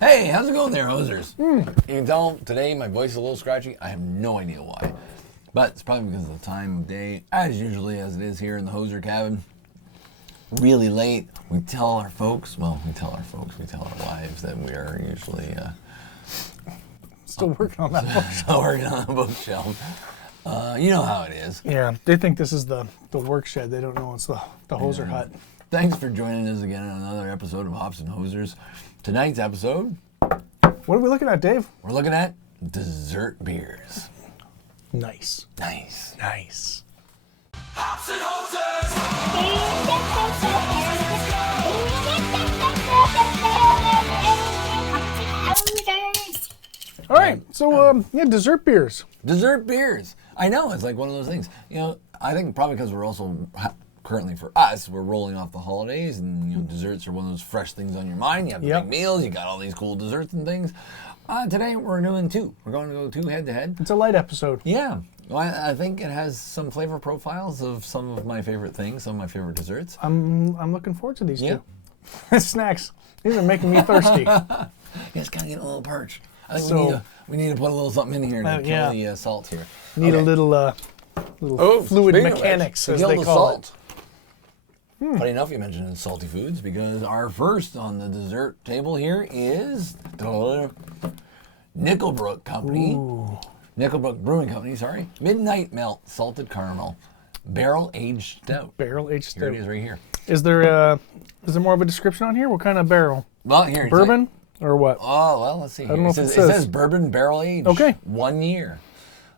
Hey, how's it going there, hosers? You can tell today my voice is a little scratchy. I have no idea why. But it's probably because of the time of day, as usually as it is here in the hoser cabin. Really late. We tell our wives that we are usually Still working on that bookshelf. still working on the bookshelf. You know how it is. Yeah, they think this is the work shed. They don't know it's the hoser hut. Thanks for joining us again on another episode of Hops and Hosers. Tonight's episode, What are we looking at, Dave? we're looking at dessert beers. Nice. Nice. Nice. Hops and Hosers! All right, so dessert beers. Dessert beers. I know, it's like one of those things. You know, I think probably because we're also currently for us, we're rolling off the holidays, and you know, desserts are one of those fresh things on your mind. You have the Yep. big meals, you got all these cool desserts and things. Today we're doing two. We're going to go two head to head. It's a light episode. Yeah. Well, I think it has some flavor profiles of some of my favorite things, some of my favorite desserts. I'm looking forward to these Yeah. two. Snacks. These are making me thirsty. It's kind of getting a little parched. I think So- we need to put a little something in here to yeah. kill the salt here. Need Okay. a little fluid speaking of mechanics, which, as kill they the call salt. Funny enough, you mentioned salty foods because our first on the dessert table here is Nickelbrook Company. Nickelbrook Brewing Company, sorry. Midnight Melt Salted Caramel Barrel Aged Stout. Barrel-aged Here it stout. is right here. Is there more of a description on here? What kind of barrel? Well, here. it's Bourbon or what? Oh, well, let's see. don't Here. know It if it says, says. bourbon barrel aged. Okay. 1 year.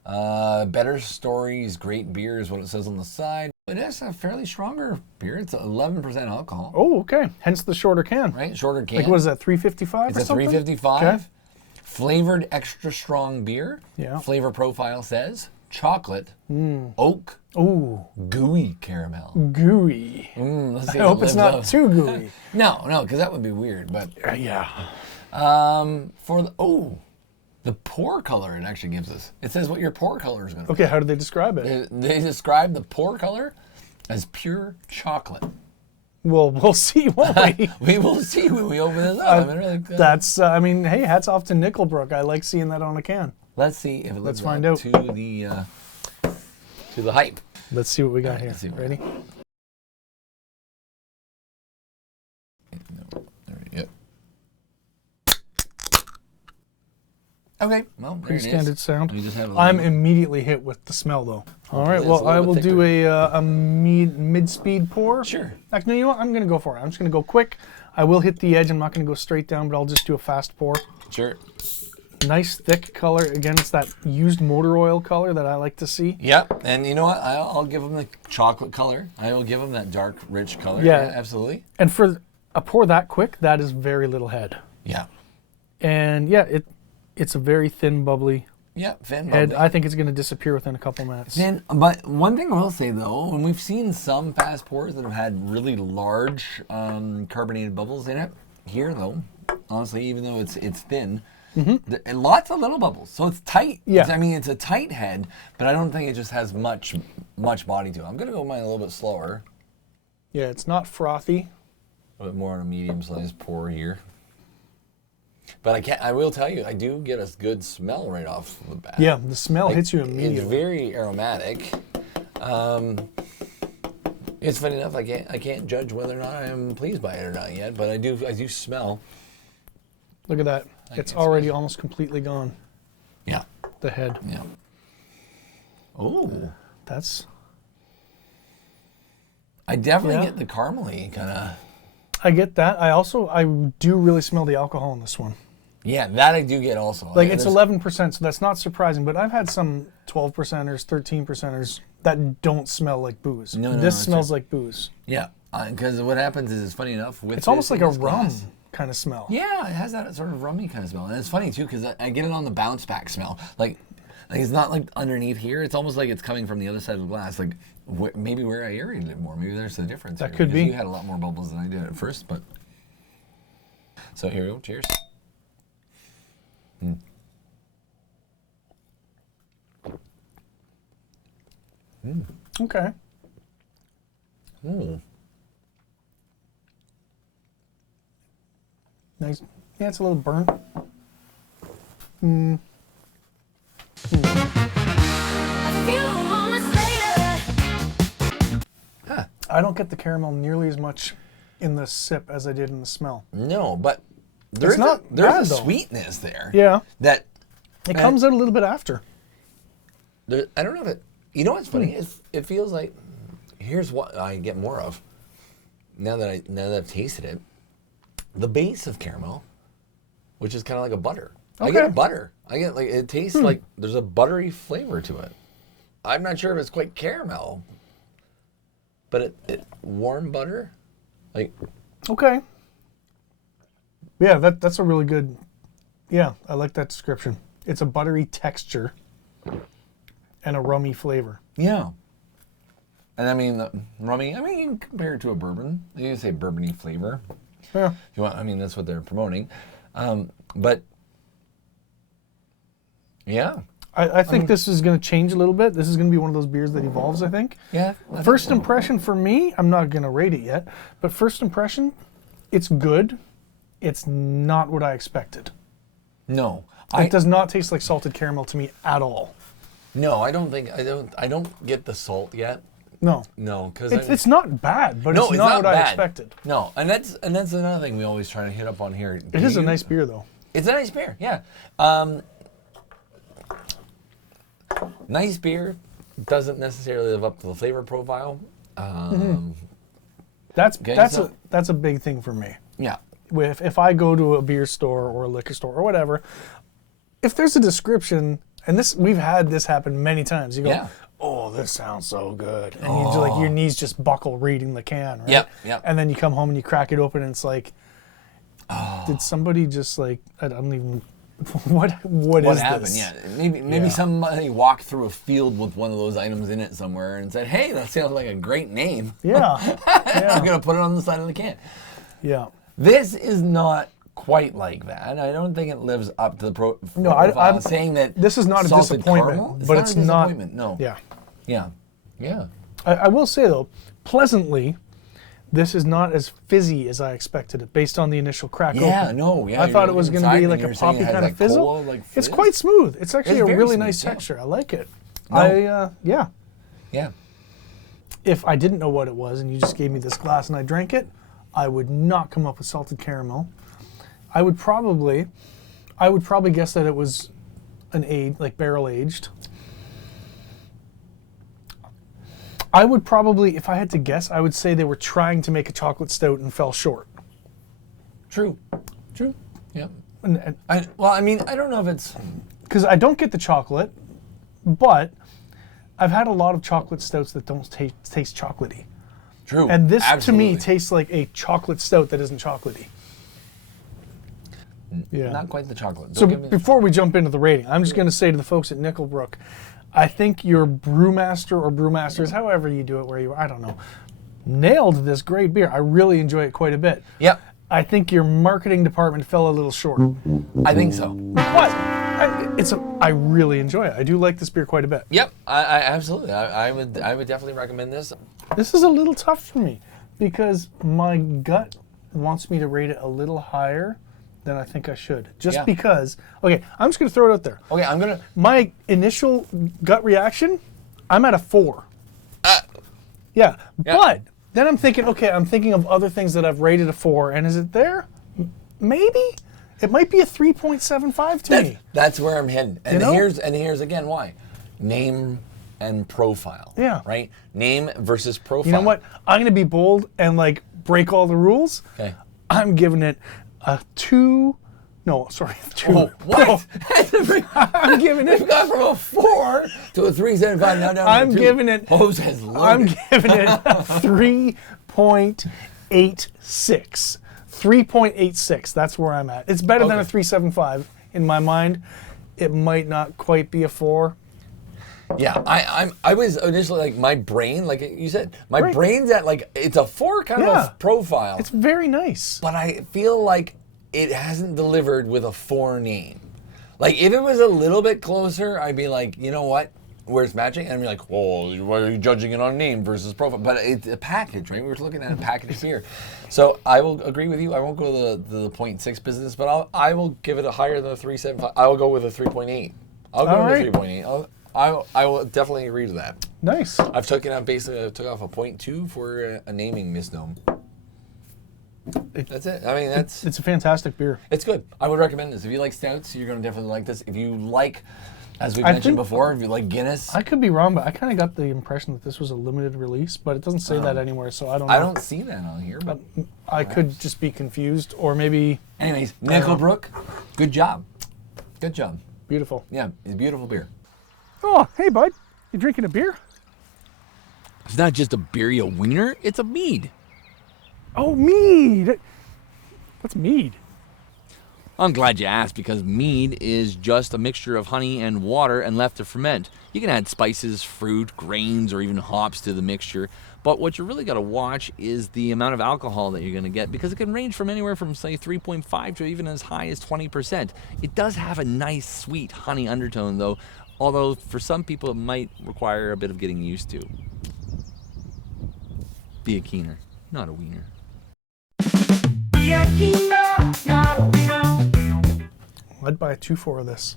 Better stories, great beer is what it says on the side. It is a fairly stronger beer. It's 11% alcohol. Oh, okay. Hence the shorter can. Right? Shorter can. Like, what is that, 355 It's or a something? 355. Okay. Flavored extra strong beer. Yeah. Flavor profile says chocolate, oak, Ooh, gooey caramel. gooey. Let's see I if it hope it's lives not up. too gooey. No, because that would be weird. But Yeah. for the pour color it actually gives us. It says what your pour color is going to Okay, how do they describe it? be. They describe the pour color as pure chocolate. Well, we'll see, won't we? We will see when we open this up. That's, hey, hats off to Nickelbrook. I like seeing that on a can. Let's see if it lives find up out. to the hype. Let's see what we got here. let's see what we Ready? Yep. Okay, well, there Pretty it is. standard sound. We just have a I'm little- immediately hit with the smell, though. All right, it's a well, I little will bit do a mid-speed pour. Sure. Actually, you know what? I'm going to go for it. I'm just going to go quick. I will hit the edge. I'm not going to go straight down, but I'll just do a fast pour. Sure. Nice, thick color. Again, it's that used motor oil color that I like to see. Yep, and you know what? I'll give them the chocolate color. I will give them that dark, rich color. Yeah. Absolutely. And for a pour that quick, that is very little head. Yeah. And yeah, it's a very thin, bubbly Yeah, thin, head. bubbly. I think it's going to disappear within a couple minutes. Thin, but one thing I will say though, when we've seen some fast pours that have had really large carbonated bubbles in it, here though, honestly, even though it's thin, and lots of little bubbles, so it's tight. Yeah. It's a tight head, but I don't think it just has much body to it. I'm gonna go mine a little bit slower, Yeah, it's not frothy. a bit more on a medium-sized pour here. But I will tell you, I do get a good smell right off the bat. Yeah, the smell hits you It's immediately. very aromatic. It's funny enough, I can't judge whether or not I am pleased by it or not yet, but I do smell. Look at that. It's already almost completely gone, Yeah. the head. Yeah. Oh. That's, I definitely Yeah. get the caramely kind of. I get that. I do really smell the alcohol in this one. Yeah, that I do get also. Like, it's 11%, so that's not surprising, but I've had some 12%ers, 13%ers that don't smell like booze. No, This it's smells like booze. Yeah, because what happens is, it's funny enough with It's almost this like in a this rum glass- kind of smell. Yeah, it has that sort of rummy kind of smell, and it's funny too because I get it on the bounce back smell. Like it's not like underneath here. It's almost like it's coming from the other side of the glass. Like maybe where I aerated it more. Maybe there's a difference. That here, could because be. You had a lot more bubbles than I did at first, but so here we go. Cheers. Okay. Ooh. Nice. Yeah, it's a little burnt. A few moments later. I don't get the caramel nearly as much in the sip as I did in the smell. No, but there's not there's bad, a though. sweetness there. Yeah. That It comes out a little bit after. I don't know if it. You know what's funny? It feels like here's what I get more of. Now that I've tasted it, the base of caramel, which is kind of like a butter. I get a Okay. butter. I get like it tastes like there's a buttery flavor to it. I'm not sure if it's quite caramel, but it warm butter, like Okay. Yeah, that's a really good. Yeah, I like that description. It's a buttery texture and a rummy flavor. yeah. And I mean the rummy. I mean you can compare it to a bourbon. You can say bourbony flavor. Yeah. If you want, I mean that's what they're promoting, but yeah, I think this is going to change a little bit. This is going to be one of those beers that evolves, I think. yeah. First impression for me, I'm not going to rate it yet, but first impression, it's good. It's not what I expected. No, It does not taste like salted caramel to me at all. No, I don't get the salt yet. No. No, because It's not bad, but no, it's not what I bad. expected. No, and that's another thing we always try to hit up on here. It is a nice beer, though. It's a nice beer, yeah. Nice beer doesn't necessarily live up to the flavor profile. That's so- that's a big thing for me. Yeah, If I go to a beer store or a liquor store or whatever, if there's a description, and we've had this happen many times. You go, Yeah. oh, this sounds so good, and you like your knees just buckle reading the can, right? Yep. And then you come home and you crack it open, and it's like, did somebody just like I don't even what what is happened? this? Yeah, maybe somebody walked through a field with one of those items in it somewhere and said, "Hey, that sounds like a great name. Yeah, I'm gonna put it on the side of the can." yeah. This is not quite like that. I don't think it lives up to the No, profile. I'm saying that this is not a salted disappointment, caramel? but it's not. a disappointment. No. Yeah. Yeah. I will say though, pleasantly, this is not as fizzy as I expected it, based on the initial crack Yeah, open. no, yeah. I thought it you're was going to inside be and like a you're saying poppy it has kind that of fizzle. cola, like, It's fizz. quite smooth. It's actually It's a very really smooth, nice yeah. texture. I like it. No. Yeah. Yeah. If I didn't know what it was and you just gave me this glass and I drank it, I would not come up with salted caramel. I would probably guess that it was like barrel aged. I would probably, if I had to guess, I would say they were trying to make a chocolate stout and fell short. True. Yeah. And I don't know if it's. because I don't get the chocolate, but I've had a lot of chocolate stouts that don't taste chocolatey. True. And this, Absolutely. to me, tastes like a chocolate stout that isn't chocolatey. Yeah. Not quite the chocolate. So Don't give me the- before we jump into the rating, I'm just going to say to the folks at Nickelbrook, I think your brewmaster or brewmasters, however you do it, I don't know, nailed this great beer. I really enjoy it quite a bit. Yep. I think your marketing department fell a little short, I think so. but I really enjoy it. I do like this beer quite a bit. Yep. I absolutely. I would definitely recommend this. This is a little tough for me because my gut wants me to rate it a little higher than I think I should. Just Yeah. because, okay, I'm just going to throw it out there. Okay, I'm gonna. My initial gut reaction, I'm at a 4. Yeah, but then I'm thinking, okay, I'm thinking of other things that I've rated a 4, and is it there? Maybe. It might be a 3.75 to me. That's where I'm heading. And You know? here's again why. Name and profile. Yeah. Right? Name versus profile. You know what? I'm going to be bold and like break all the rules. Okay. I'm giving it a 2. No, sorry, 2. Oh, what? I'm giving it. We've gone from a 4 to a 3.75 now down I'm to a 2. giving it. Hose has loaded. I'm giving it a 3.86. 3.86. That's where I'm at. It's better than a Okay. 3.75 in my mind. It might not quite be a 4. Yeah, I was initially like my brain, like you said, my Right. brain's at like it's a 4 kind Yeah. of profile, It's very nice. but I feel like it hasn't delivered with a 4 name. Like if it was a little bit closer, I'd be like, you know what, where it's matching, and you're like, well, why are you judging it on name versus profile? But it's a package, right? We were looking at a package here. So I will agree with you. I won't go to the 0.6 business, but I will give it a higher than a 3.75. I will go with a 3.8. I'll go with a 3.8. I will definitely agree to that. Nice. I've taken out basically took off a 0.2 for a naming misnomer. That's it. I mean, It's a fantastic beer. it's good. I would recommend this. If you like stouts, you're going to definitely like this. If you like, as we've mentioned before, if you like Guinness. I could be wrong, but I kind of got the impression that this was a limited release, but it doesn't say that anywhere, so I don't know. I don't see that on here, but I could just be confused, or maybe... anyways, Nickel Brook, good job. Good job. Beautiful. Yeah, it's a beautiful beer. Oh, hey, bud. You drinking a beer? It's not just a beery, a wiener, it's a mead. Oh, mead. What's mead? I'm glad you asked, because mead is just a mixture of honey and water and left to ferment. You can add spices, fruit, grains, or even hops to the mixture, but what you really got to watch is the amount of alcohol that you're going to get, because it can range from anywhere from, say, 3.5 to even as high as 20%. It does have a nice, sweet honey undertone, though, although for some people it might require a bit of getting used to. Be a keener, not a wiener. I'd buy a 2-4 of this.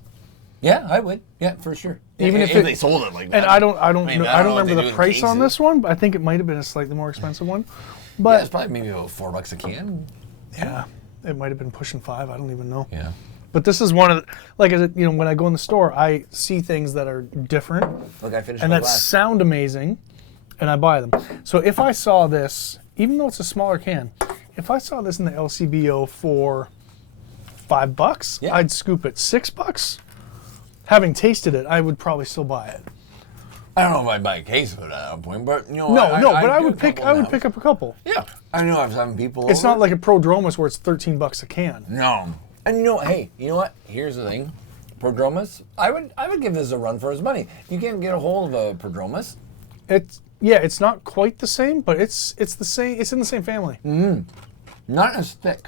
Yeah, I would. Yeah, for sure. Even if if they sold it like that. And I don't mean, know, I I don't don't know what remember they do the in price on cases. this one, but I think it might have been a slightly more expensive one. Yeah, But it's probably maybe about $4 a can. yeah, it might have been pushing 5. I don't even know. Yeah. But this is one of the, like, when I go in the store, I see things that are different Look, I finished and my that glass. sound amazing, and I buy them. So if I saw this, even though it's a smaller can, if I saw this in the LCBO for $5, Yeah. I'd scoop it. $6, having tasted it, I would probably still buy it. I don't know if I'd buy a case of it at that point, but you know. No, but I do would a pick. couple I would now. pick up a couple. Yeah, I know I was having people. It's over. not like a Prodromus where it's $13 a can. No, and hey, you know what? Here's the thing, Prodromus. I would give this a run for his money. You can't get a hold of a Prodromus. It's not quite the same, but it's the same. It's in the same family. Not as thick.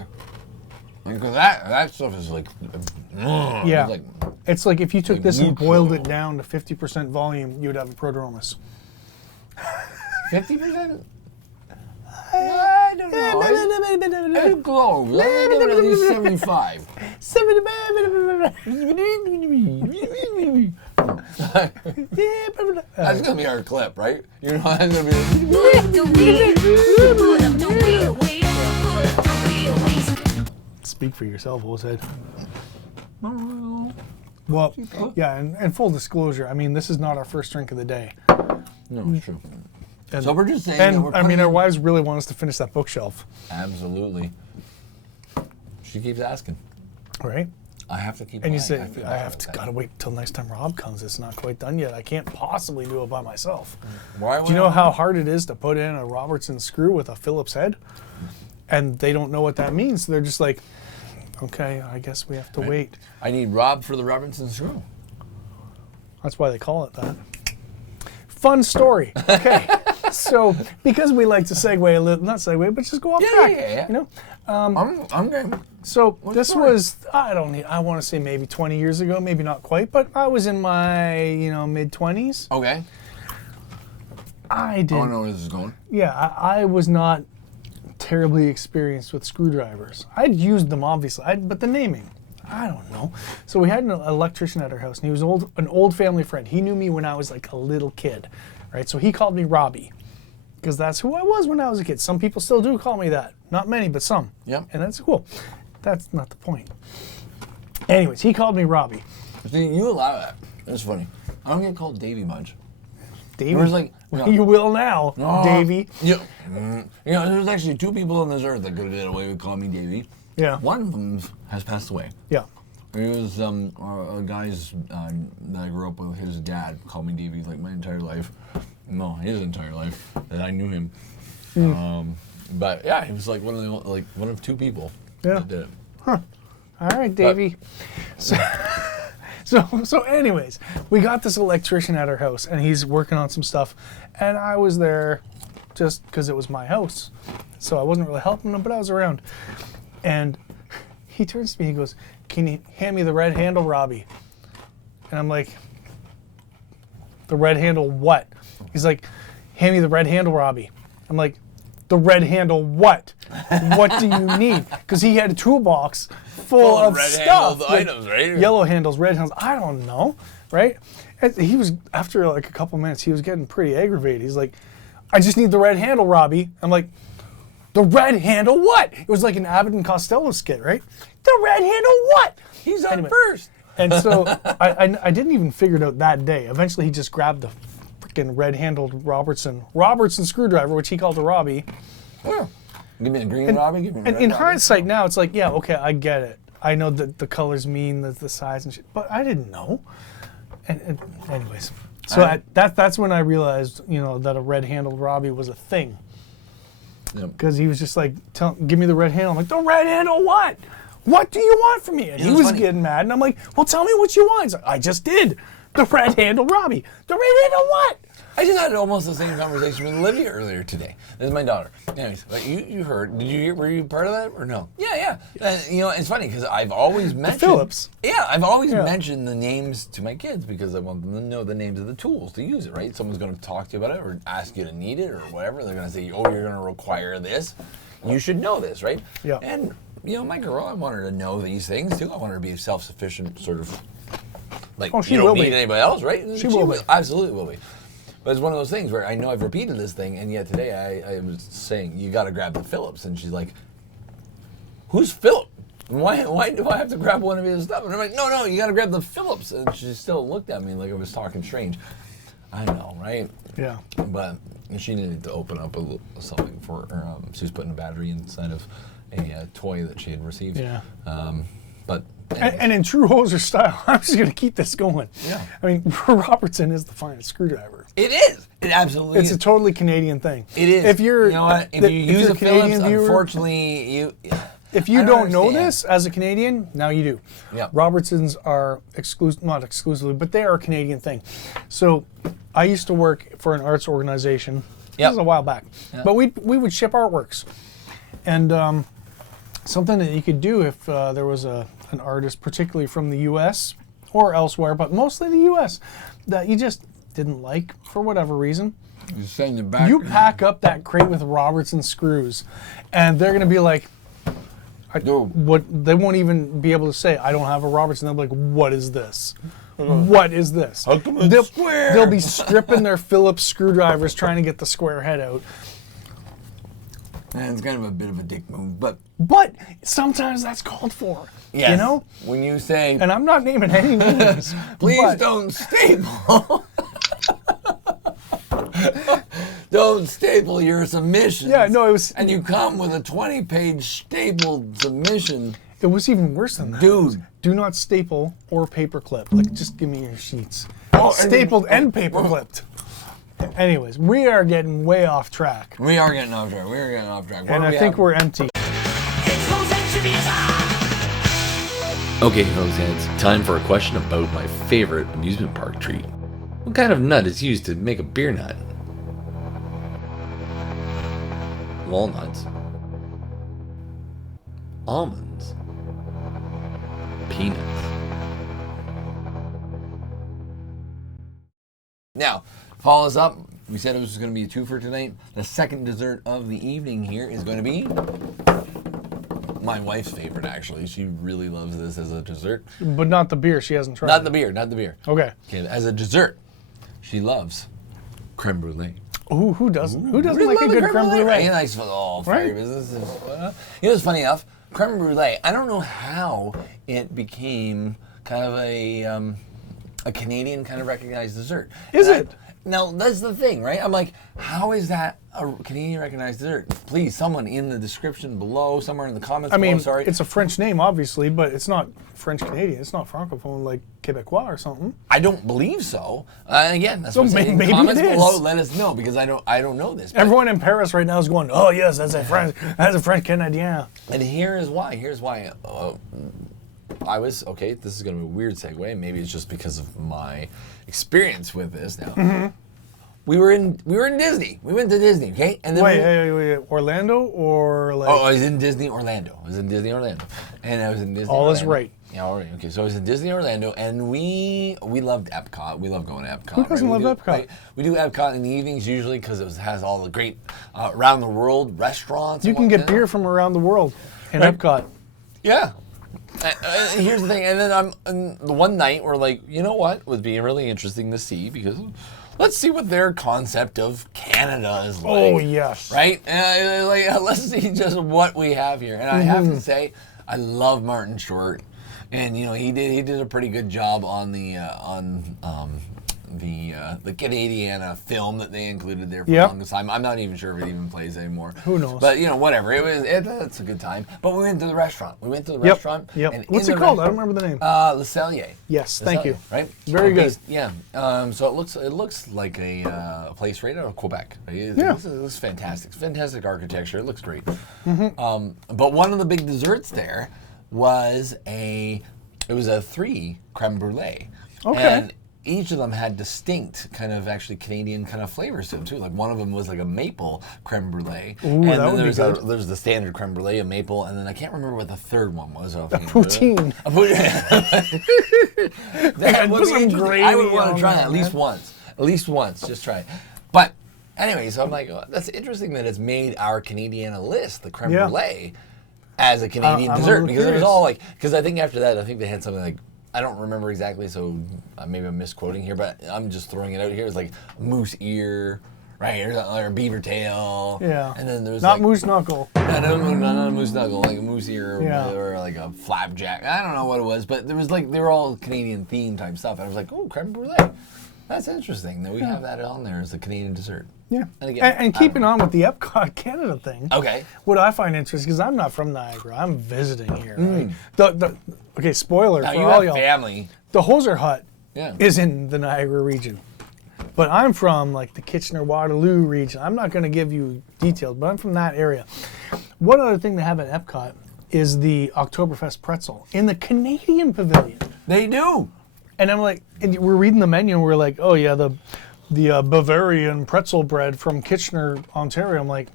Because that stuff is like. Yeah. It's like if you took like this and boiled Nitro. it down to 50% volume, you would have a Prodromus. 50%. I don't know. It's close. Let me give it at least 75. That's gonna be our clip, right? You know, that's gonna be. Put up the wheel, put up the wheel, put up the wheel. Speak for yourself, Wolfhead. Well, yeah, and full disclosure, I mean, this is not our first drink of the day. No, it's true. And, So we're just saying that we're I mean, putting our in- wives really want us to finish that bookshelf, Absolutely. She keeps asking. right? I have to keep. And you buying. say, feel I bad have about to, that. gotta wait till next time Rob comes. It's not quite done yet. I can't possibly do it by myself. Why Do you know how hard it is to put in a Robertson screw with a Phillips head? And they don't know what that means. So they're just like, okay, I guess we have to wait. I need Rob for the Robinson screw. That's why they call it that. Fun story. Okay. So, because we like to segue a little, not segue, but just go off track. Yeah. You know? I'm game. So What this story? was, I want to say maybe 20 years ago, maybe not quite, but I was in my, mid-20s. Okay. I I didn't. don't know where this is going. Yeah, I was not terribly experienced with screwdrivers. I'd used them, obviously, but the naming, I don't know. So we had an electrician at our house, and he was an old family friend. He knew me when I was like a little kid, right? So he called me Robbie, because that's who I was when I was a kid. Some people still do call me that. Not many, but some. Yep. And that's cool. That's not the point. Anyways, he called me Robbie. See, you allow that. That's funny. I don't get called Davy much. Davey. There was like, You will now, No. Davey. Yeah. There's actually 2 people on this earth that could have get away with calling me Davy. Yeah. One of them has passed away. Yeah. He was a guy's that I grew up with. His dad called me Davy like my entire life. No, his entire life that I knew him. But yeah, he was like one of 2 people Yeah. that did it. All right, Davey. So anyways, we got this electrician at our house, and he's working on some stuff, and I was there just because it was my house. So I wasn't really helping him, but I was around. And he turns to me, he goes, "Can you hand me the red handle, Robbie?" And I'm like, the red handle what? He's like, hand me the red handle, Robbie. I'm like, the red handle what? What do you need? Because he had a toolbox full of red stuff. handled items, right? Yellow handles, red handles, I don't know, right? And he was, after like a couple minutes, he was getting pretty aggravated. He's like, I just need the red handle, Robbie. I'm like, the red handle what? It was like an Abbott and Costello skit, right? The red handle what? He's on Anyway. first. And so I didn't even figure it out that day. Eventually he just grabbed the freaking red-handled Robertson screwdriver, which he called a Robbie. Well, give me the green Robbie. Give me the And red in Robbie. hindsight now, it's like, yeah, okay, I get it. I know that the colors mean the size and shit, but I didn't know. And anyways, so that's when I realized, that a red-handled Robbie was a thing. Because he was just like, give me the red handle. I'm like, the red handle what? What do you want from me? And he was getting mad, and I'm like, well, tell me what you want. He's like, I just did. The red handle Robbie. The red handle what? I just had almost the same conversation with Olivia earlier today. This is my daughter. Anyways, but you heard? Were you part of that or no? Yeah. It's funny because I've always mentioned Phillips. Yeah, I've always mentioned the names to my kids because I want them to know the names of the tools to use it. Right? Someone's going to talk to you about it or ask you to need it or whatever. They're going to say, "Oh, you're going to require this. You should know this, right?" Yeah. And my girl, I want her to know these things too. I want her to be self-sufficient, sort of. Like she you don't will need be. anybody else, right? She will be. Absolutely will be. But it's one of those things where I know I've repeated this thing, and yet today I was saying, you got to grab the Phillips. And she's like, who's Philip? Why do I have to grab one of his stuff? And I'm like, no, you got to grab the Phillips. And she still looked at me like I was talking strange. I know, right? Yeah. But she needed to open up something for her. She was putting a battery inside of a toy that she had received. Yeah. But And in true hoser style, I'm just going to keep this going. Yeah. I mean, Robertson is the finest screwdriver. it is. It absolutely It's is. a totally Canadian thing. It is. If you're, you know what? If you use you're a Phillips, viewer, unfortunately, if you I don't know understand. this as a Canadian, now you do. Yeah. Robertsons are not exclusively, but they are a Canadian thing. So I used to work for an arts organization. This Yep. was a while back. Yeah. But we would ship artworks. And something that you could do if there was an artist, particularly from the U.S. or elsewhere, but mostly the U.S., that you just didn't like for whatever reason, You send it back. you pack up that crate with Robertson screws, and they're going to be like, Dude. what? They won't even be able to say, I don't have a Robertson. They'll be like, what is this? What is this? How come it's square? They'll be stripping their Phillips screwdrivers trying to get the square head out. Man, it's kind of a bit of a dick move, but But sometimes that's called for. yes, You know? when you say, And I'm not naming any names. please but don't staple. Don't staple your submissions. Yeah, no, it was- And you come with a 20-page stapled submission. It was even worse than that. Dude. Do not staple or paperclip. Like, just give me your sheets. Oh, and- Stapled and paperclipped. Anyways, we are getting way off track. We are getting off track. We are getting off track. What And do I we think have? we're empty. Okay, hoseheads, time for a question about my favorite amusement park treat. What kind of nut is used to make a beer nut? Walnuts. Almonds. Peanuts. Now, follow us up. We said it was going to be a twofer tonight. The second dessert of the evening here is going to be my wife's favorite, actually. She really loves this as a dessert. But not the beer. She hasn't tried. Not the beer, not the beer. Okay. Okay, as a dessert, she loves creme brulee. Ooh, who doesn't? Who doesn't We like a love good creme brulee? Right? Nice for all fire Right? business. You know what's funny enough? Creme brulee, I don't know how it became kind of a Canadian kind of recognized dessert. Is And it? Now, that's the thing, right? I'm like, how is that a Canadian recognized dessert? Please, someone in the description below, somewhere in the comments I below, mean, sorry. it's a French name, obviously, but it's not French Canadian. It's not Francophone like Quebecois or something. I don't believe so. Again, that's So what I'm saying. In maybe comments it is. below, let us know, because I don't know this. But- Everyone in Paris right now is going, "Oh yes, that's a French Canadien." And here's why. Here's why. I was okay. This is going to be a weird segue. Maybe it's just because of my experience with this. Now, Mm-hmm. we were in Disney. We went to Disney. Okay, and then Wait, Orlando or like? oh, I was in Disney Orlando. And I was in Disney. All is Orlando. right. Yeah, all right. Okay, so it was in Disney Orlando, and we loved Epcot. We love going to Epcot. Who doesn't right? love Epcot? Right? We do Epcot in the evenings usually because it has all the great around the world restaurants. You and can get whatnot. beer from around the world in Right. Epcot. Yeah. And here's the thing, and then the one night we're like, you know what would be really interesting to see because let's see what their concept of Canada is like. Oh, yes. Right? Let's see just what we have here. And I have to say, I love Martin Short, and he did a pretty good job on the Canadiana film that they included there for the longest time. I'm not even sure if it even plays anymore. Who knows? But whatever. It's a good time. But we went to the restaurant. Yep. And What's in it the called? I restaurant- don't remember the name. Le Cellier. Yes, Le thank Cellier, you. Right. Very good. Yeah. So it looks like a place right out of Quebec. Right? Yeah. It's fantastic. Fantastic architecture. It looks great. But one of the big desserts there was a 3 crème brûlée. Okay. And each of them had distinct kind of actually Canadian kind of flavors to them too. Like one of them was like a maple crème brûlée. Ooh, and that then would be good. there's the standard crème brûlée, a maple, and then I can't remember what the third one was. A poutine. A poutine. That would put be some interesting. gravy I would want on to try that, that at least man. once. At least once, just try it. But anyway, so I'm like, oh, that's interesting that it's made our Canadiana list, the crème Yeah. brûlée, as a Canadian I'm a dessert little because it was curious. all like because I think after that I think they had something like. I don't remember exactly, so maybe I'm misquoting here, but I'm just throwing it out here. It was like moose ear, right, or beaver tail. Yeah. And then there was Not like, moose knuckle. not a moose knuckle, like a moose ear Yeah. or like a flapjack. I don't know what it was, but there was like they were all Canadian themed type stuff. And I was like, oh, crème brûlée. That's interesting that we have that on there as a Canadian dessert. Yeah. And again, And keeping on with the Epcot Canada thing. Okay. What I find interesting, because I'm not from Niagara, I'm visiting here. Right? Okay, spoiler Now for you all have y'all. family. The Hoser Hut Yeah. is in the Niagara region. But I'm from like the Kitchener-Waterloo region. I'm not going to give you details, but I'm from that area. One other thing they have at Epcot is the Oktoberfest pretzel in the Canadian Pavilion. They do. And I'm like, and we're reading the menu and we're like, oh yeah, the Bavarian pretzel bread from Kitchener, Ontario. I'm like,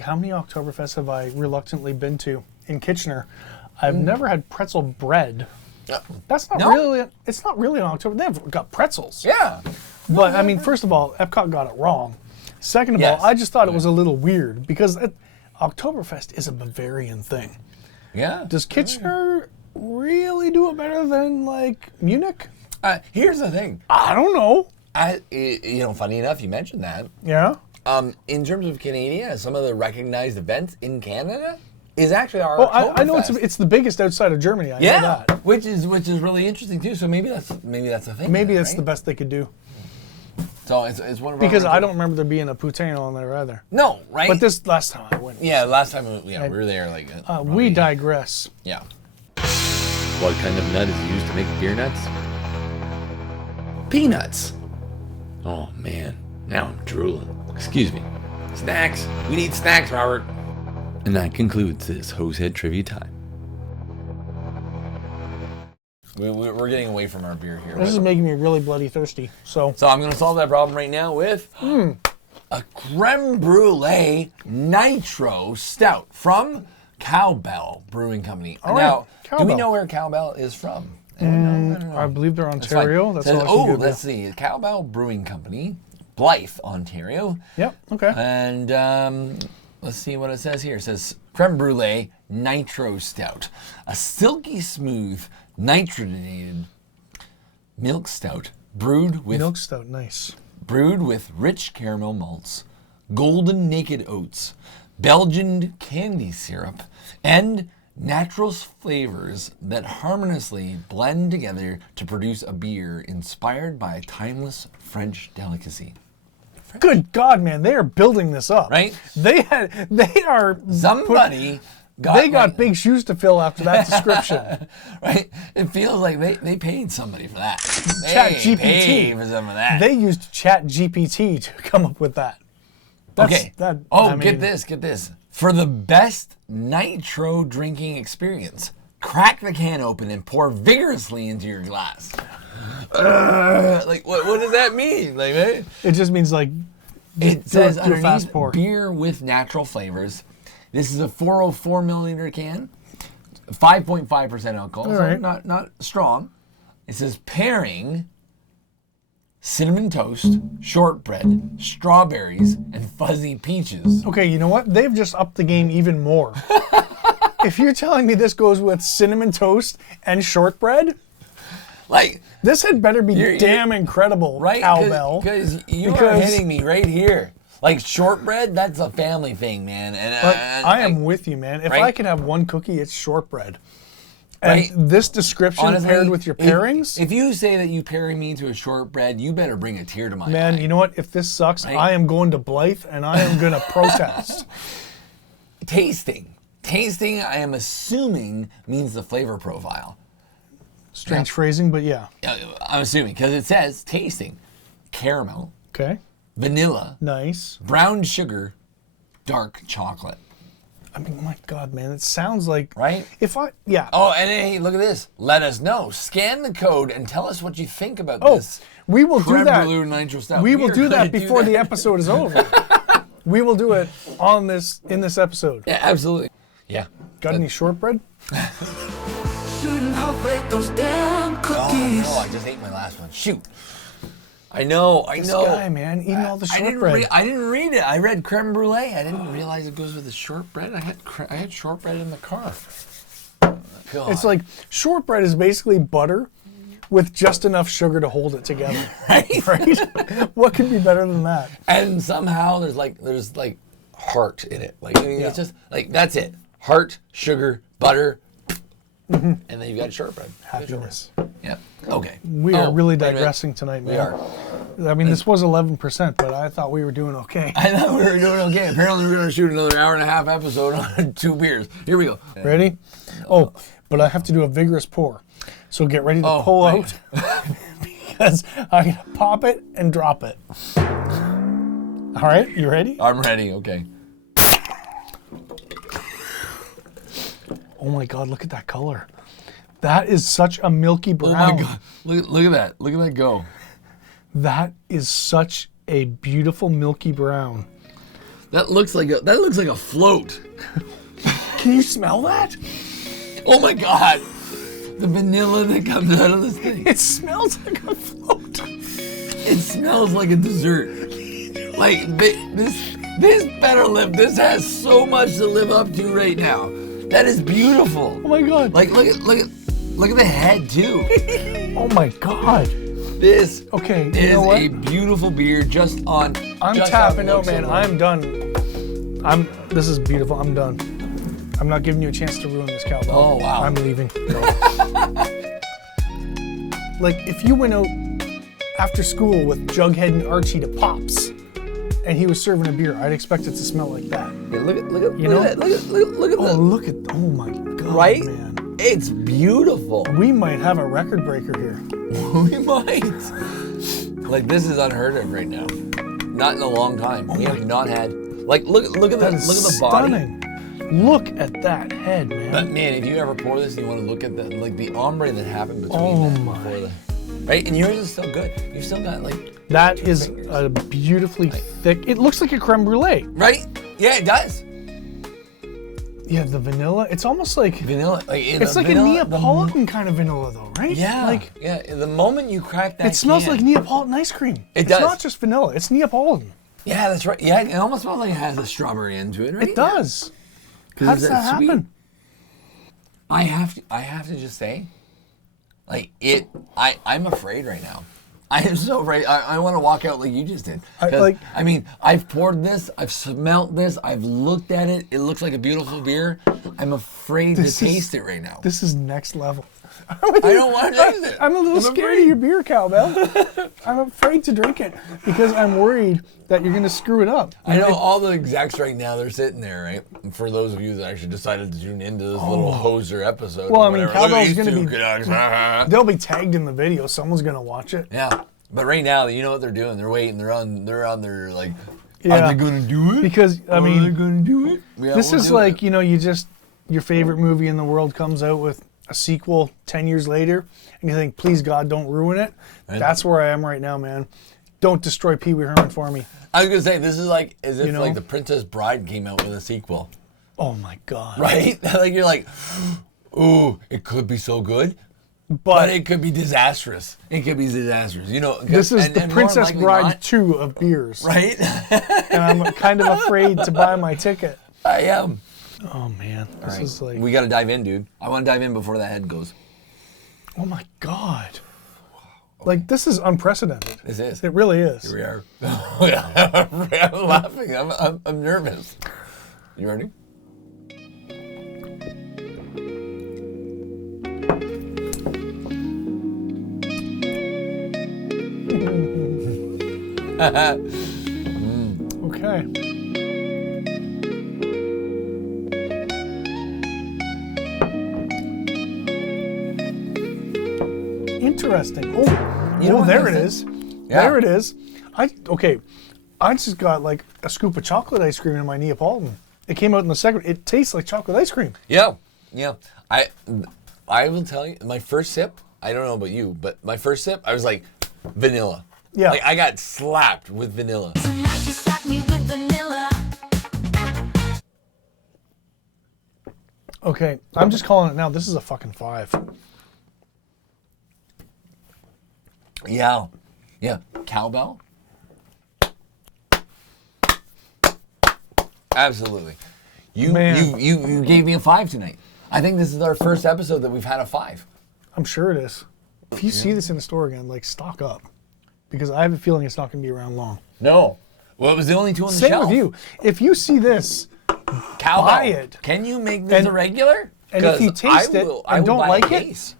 how many Oktoberfests have I reluctantly been to in Kitchener? I've never had pretzel bread. That's not No? really. It's not really an Oktober. They've got pretzels. Yeah. But I mean, first of all, Epcot got it wrong. Second of Yes. all, I just thought it was a little weird because Oktoberfest is a Bavarian thing. Yeah. Does Kitchener really do it better than like Munich? Here's the thing. I don't know. Funny enough, you mentioned that. Yeah. In terms of Canada, some of the recognized events in Canada is actually our. Well, I know Oktoberfest. it's the biggest outside of Germany. I know that. which is really interesting too. So maybe that's the thing. Maybe then, that's the right? best they could do So it's one of because our I don't remember there being a poutine on there either. No, right? But this last time I went, last time we were there like. we probably- digress. Yeah. What kind of nut is used to make beer nuts? Peanuts. Oh man, now I'm drooling. Excuse me. Snacks. We need snacks, Robert. And that concludes this Hosehead Trivia Time. We're getting away from our beer here. This is making me really bloody thirsty. So So I'm going to solve that problem right now with a Crème Brûlée Nitro Stout from Cowbell Brewing Company. All right, Now, do we Cowbell. know where Cowbell is from? Anyone know? I don't know. I believe they're That's fine. Ontario. That's Says- all I can give let's see. Cowbell Brewing Company, Blythe, Ontario. Yep. Okay. And let's see what it says here. It says Crème Brûlée Nitro Stout, a silky smooth nitrogenated milk stout brewed with Milk stout, nice. rich caramel malts, golden naked oats, Belgian candy syrup, and natural flavors that harmoniously blend together to produce a beer inspired by a timeless French delicacy. Good God, man, they are building this up. Right? They are. Somebody They got big shoes to fill after that description. right? It feels like they paid somebody for that. Chat They GPT. paid for some of that. They used Chat GPT to come up with that. Okay. I mean, get this. For the best nitro drinking experience, crack the can open and pour vigorously into your glass. Like, what does that mean? Like, eh? It just means like. It do says a underneath, fast pour. beer with natural flavors. This is a 404 milliliter can. 5.5% alcohol, All so right. not strong. It says pairing cinnamon toast, shortbread, strawberries, and fuzzy peaches. Okay, you know what? They've just upped the game even more. If you're telling me this goes with cinnamon toast and shortbread, Like, this had better be You're- damn incredible, right? Cowbell. Because you are Because- hitting me right here. Like, shortbread, that's a family thing, man. But And I am with you, man. If right? I can have one cookie, it's shortbread. And Right. this description honestly, paired with your pairings, If you say that you pair me to a shortbread, you better bring a tear to my man, eye. you know what? If this sucks, Right. I am going to Blythe and I am going to protest. Tasting. Tasting, I am assuming, means the flavor profile. Strange phrasing, but yeah. I'm assuming, because it says tasting. Caramel, Okay. vanilla, Nice. brown sugar, dark chocolate. I mean, my God, man, it sounds like. Right? Yeah. Oh, and hey, look at this. Let us know. Scan the code and tell us what you think about Oh, this. we will do Crème that. Brûlée Nitro Stout. We will are do gonna that before the that. episode is over. We will do it in this episode. Yeah, absolutely. Yeah. Got any shortbread? Shouldn't have ate those damn cookies. Oh, I just ate my last one. Shoot. I know. This guy, man, eating all the shortbread. I didn't read it. I read creme brulee. I didn't realize it goes with the shortbread. I had shortbread in the car. God. It's like shortbread is basically butter with just enough sugar to hold it together. Right? What could be better than that? And somehow there's like heart in it. Like it's just like that's it. Heart, sugar, butter, and then you've got shortbread. Happiness. Yeah. Okay. We are really wait a minute. digressing tonight, man. We are. I mean, this was 11%, but I thought we were doing okay. I thought we were doing okay. Apparently we're gonna shoot another hour and a half episode on 2 beers. Here we go. Ready? Oh, but I have to do a vigorous pour. So get ready to pull right. out because I'm going to pop it and drop it. All right, you ready? I'm ready. Okay. Oh my God, look at that color. That is such a milky Oh brown. my God. Look at that. Look at that go. That is such a beautiful milky brown. That looks like a float. Can you smell that? Oh my God. The vanilla that comes out of this thing. It smells like a float. It smells like a dessert. Like this better live. This has so much to live up to right now. That is beautiful. Oh my God. Like look at the head too. Oh my God. This Okay, you is know what? a beautiful beer just on. I'm just how it tapping out, looks man. alone. I'm done. This is beautiful. I'm done. I'm not giving you a chance to ruin this, Cowbell. Oh, wow. I'm leaving. Like, if you went out after school with Jughead and Archie to Pops, and he was serving a beer, I'd expect it to smell like that. Yeah, look at You know? that. Look at Oh, that. look at, oh my God, Right? man. It's beautiful. We might have a record breaker here. We might. Like this is unheard of right now. Not in a long time. We have not had. Like look at That the is look at the body. stunning. Look at that head, man. But man, if you ever pour this, and you want to look at the ombre that happened between Oh that my. before the. Right, and yours is still good. You've still got like. That is a beautifully thick, it looks like a creme brulee. Right? Yeah, it does. Yeah, the vanilla, it's almost like, Vanilla. it's like a Neapolitan kind of vanilla though, right? Yeah. Like, yeah. The moment you crack that. it smells can- like Neapolitan ice cream. It does. It's not just vanilla, it's Neapolitan. Yeah, that's right. Yeah, it almost smells like it has a strawberry into it, right? It does. 'Cause How it's does that sweet. happen? I have to just say, like I'm afraid right now. I am so afraid. I want to walk out like you just did. 'Cause, I mean, I've poured this, I've smelt this, I've looked at it. It looks like a beautiful beer. I'm afraid to taste it right now. This is next level. I don't want to taste it. I'm a little scared of your beer, Cowbell. I'm afraid to drink it because I'm worried that you're going to screw it up. I know all the execs right now, they're sitting there, right? And for those of you that actually decided to tune into this little hoser episode. Well, or I mean, whatever, look at Cowbell's these gonna two be- guys. They'll be tagged in the video. Someone's going to watch it. Yeah. But right now, you know what they're doing? They're waiting. They're on their like, Yeah. are they going to do it? Because, I Are they mean, going to do it? Yeah, this we'll is do like, it. you know, your favorite movie in the world comes out with a sequel 10 years later, and you think, please God, don't ruin it. Right. That's where I am right now, man. Don't destroy Pee Wee Herman for me. I was gonna say this is like as if You know? like the Princess Bride came out with a sequel, Oh my God. right? Like you're like, ooh, it could be so good, but but it could be disastrous. It could be disastrous. You know, this is the and more Princess likely Bride not, 2 of beers. right? And I'm kind of afraid to buy my ticket. I am. Oh, man. This Right. is like, We got to dive in, dude. I want to dive in before that head goes. oh, my God. Like, this is unprecedented. This is. It really is. Here we are. I'm laughing. I'm nervous. You ready? Okay. Interesting. Oh, You know oh what there this it is? is. Yeah. There it is. I just got like a scoop of chocolate ice cream in my Neapolitan. It came out in the second. It tastes like chocolate ice cream. Yeah. Yeah. I will tell you, my first sip, I don't know about you, but my first sip, I was like, vanilla. Yeah. Like, I got slapped with vanilla. So now she slapped me with vanilla. Okay, I'm just calling it now. This is a fucking 5. Yeah. Yeah. Cowbell? Absolutely. Man. You gave me a 5 tonight. I think this is our first episode that we've had a 5. I'm sure it is. If you see this in the store again, like stock up, because I have a feeling it's not going to be around long. No. Well, it was the only two on the Same shelf. with you. If you see this, Cowbell. buy it. Can you make this And- a regular? and if you 'Cause taste I it will- and I will don't buy a like it, case.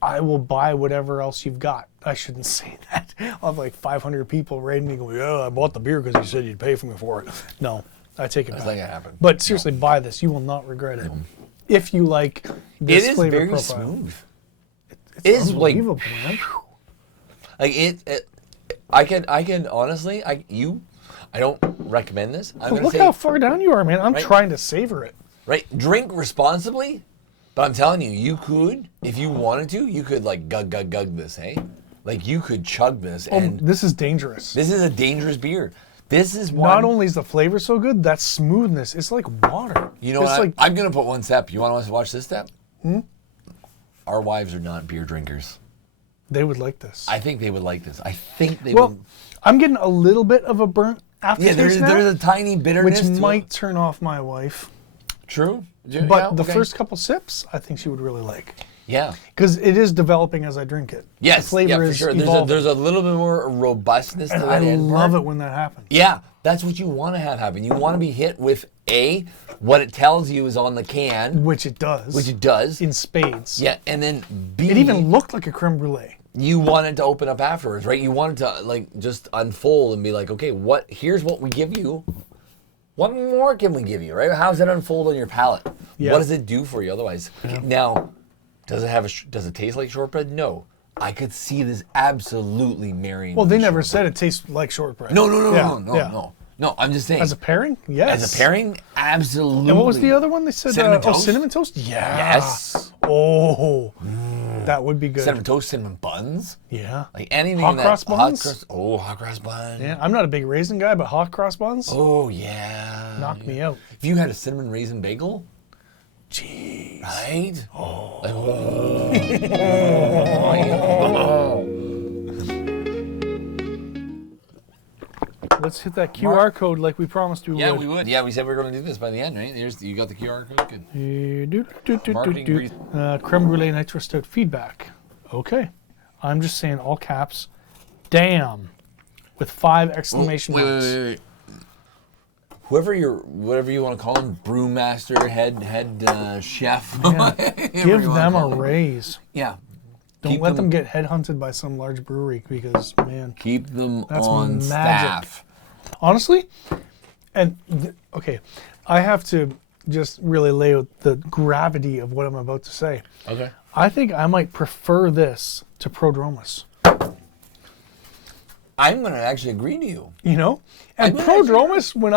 I will buy whatever else you've got. I shouldn't say that. I'll have like 500 people rating me going, yeah, I bought the beer because you said you'd pay for me for it. No, I take it That's back. not gonna happen. But seriously, buy this. You will not regret it. If you like this It is flavor very profile. smooth. It is like Unbelievable, man. it. I can honestly, I don't recommend this. I'm But gonna look say how far down you are, man. I'm Right. trying to savor it. right, drink responsibly. But I'm telling you, you could, if you wanted to, you could like gug this, hey? Like you could chug this, and This is dangerous. this is a dangerous beer. This is one. Not only is the flavor so good, that smoothness, it's like water. You know it's what? like I'm gonna put one step. You want to watch this step? Our wives are not beer drinkers. they would like this. I think they would like this. I think they well, would. I'm getting a little bit of a burnt Yeah, aftertaste now, there's a tiny bitterness which to might it. turn off my wife. True. But Yeah, the okay. first couple sips, I think she would really like. Yeah. Because it is developing as I drink it. Yes. The flavor yeah, for is sure. evolving. There's a little bit more robustness and to I that end love part. it when that happens. Yeah, that's what you want to have happen. You want to be hit with what it tells you is on the can, Which it does. which it does. in spades. Yeah, and then B. It even looked like a creme brulee. you want it to open up afterwards, right? You want it to like just unfold and be like, okay, here's what we give you. What more can we give you, right? How does it unfold on your palate? Yeah. What does it do for you otherwise? Now, does it taste like shortbread? No. I could see this absolutely marrying. Well, they with never shortbread. said it tastes like shortbread. No, Yeah. no. I'm just saying. As a pairing? Yes. As a pairing, absolutely. And what was the other one they said? Cinnamon toast? Cinnamon toast? Yeah. Yes. Oh, that would be good. Cinnamon toast, cinnamon buns, Yeah. like anything Hot that cross buns? hot cross bun. Yeah, I'm not a big raisin guy, but hot cross buns Oh yeah. knock me out. If you had a cinnamon raisin bagel, Jeez. right? Let's hit that QR code like we promised we Yeah, would. we would. Yeah, we said we were going to do this by the end, right? You got the QR code. Good. Marketing Crème Brûlée Nitro Stout feedback. Okay. I'm just saying all caps. Damn. With 5 exclamation marks. Wait. Whatever you want to call him, brewmaster, head chef. Yeah. whatever Give you wanna them a call him. raise. Yeah. Don't Keep let them get headhunted by some large brewery because, man, Keep them That's on magic. staff. honestly, and okay, I have to just really lay out the gravity of what I'm about to say. Okay. I think I might prefer this to Prodromus. I'm going to actually agree to you. You know? And I'm gonna Prodromus, when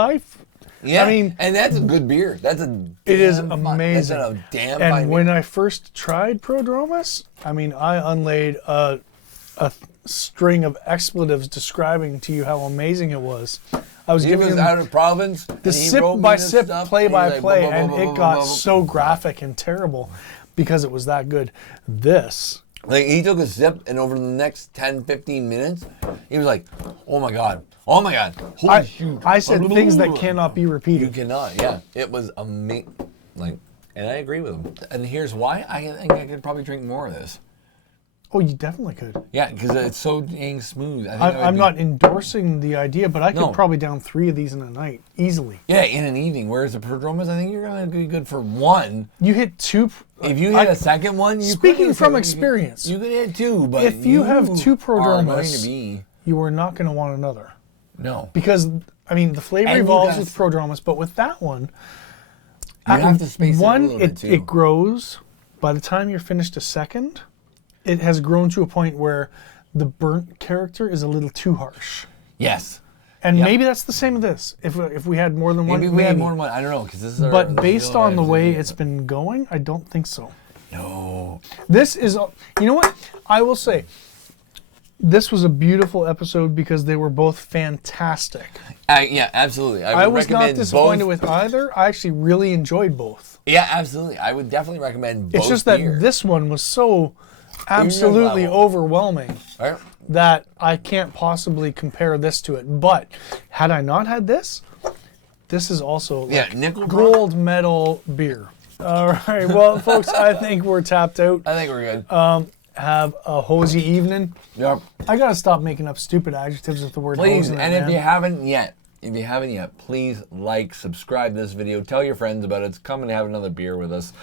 Yeah. I mean, and that's a good beer. That's a it is damn fine- amazing. That's a damn And fine when beer. I first tried Prodromus, I mean, I unlaid a string of expletives describing to you how amazing it was. I was He giving was him out of province. the and he sip wrote me by this sip, stuff, play and he's by like, play, blah, blah, and blah, it blah, got blah, blah. so graphic and terrible because it was that good. This, Like, he took a sip, and over the next 10, 15 minutes, he was like, oh my God. Oh my God. Holy shoot. I said things that cannot be You repeated. cannot, yeah. It was amazing. Like, and I agree with him. And here's why. I think I could probably drink more of this. Oh, you definitely could. Yeah, because it's so dang smooth. I think that would I'm be- not endorsing the idea, but I could No. probably down 3 of these in a night easily. Yeah, in an evening. Whereas the prodromas, I think you're going to be good for one. You hit 2. If you hit a second one, you Speaking could from hit- experience, you could hit 2, but if you have 2 are going prodromas, to be you are not going to want another. no. Because, I mean, the flavor And you evolves guys- with prodromas, but with that one, You have to space it a one, little bit, too. it grows. By the time you're finished a second, it has grown to a point where the burnt character is a little too harsh. Yes. And Yep. maybe that's the same with this. If we had more than one, Maybe we had more than one. I don't know. Cause this is our, But this based is our on the way idea. it's been going, I don't think so. No. This is, you know what? I will say, this was a beautiful episode because they were both fantastic. Yeah, absolutely. I would was not recommend disappointed both. with either. I actually really enjoyed both. Yeah, absolutely. I would definitely recommend both. It's just that beer. this one was so absolutely level. overwhelming Right? that I can't possibly compare this to it. But had I not had this, this is also like Yeah, nickel gold medal beer. All right, well, folks, I think we're tapped out. I think we're good. Have a hosey evening. Yep. I gotta stop making up stupid adjectives with the word Please, hose in it, and if man. you haven't yet, please like, subscribe to this video, tell your friends about it. Come and have another beer with us.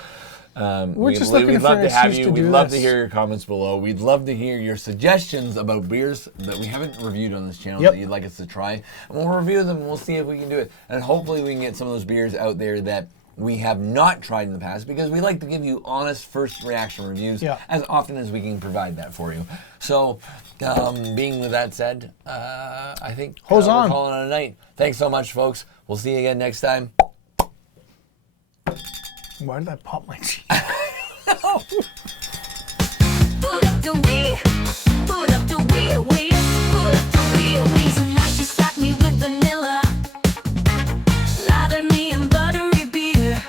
We'd just looking we'd for love an to have excuse you. to We'd do love this. to hear your comments below. We'd love to hear your suggestions about beers that we haven't reviewed on this channel Yep. that you'd like us to try. And we'll review them and we'll see if we can do it. And hopefully we can get some of those beers out there that we have not tried in the past, because we like to give you honest first reaction reviews Yeah. as often as we can provide that for you. So, being with that said, I think Hose we're on. calling it a night. Thanks so much, folks. We'll see you again next time. Why did I pop my cheek? Put up the wheel, put up the wheel, put up the wheel. Reason why she stopped me with vanilla, lathered me in buttery beer,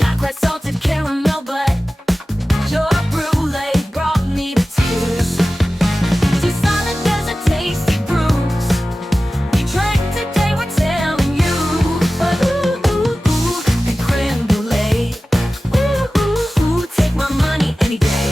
not quite salted caramel, but your brulee brought me to tears. Too solid as a tasty bruise. You drank today, we're telling you. Ooh, and crème brûlée. Ooh, take my money any day.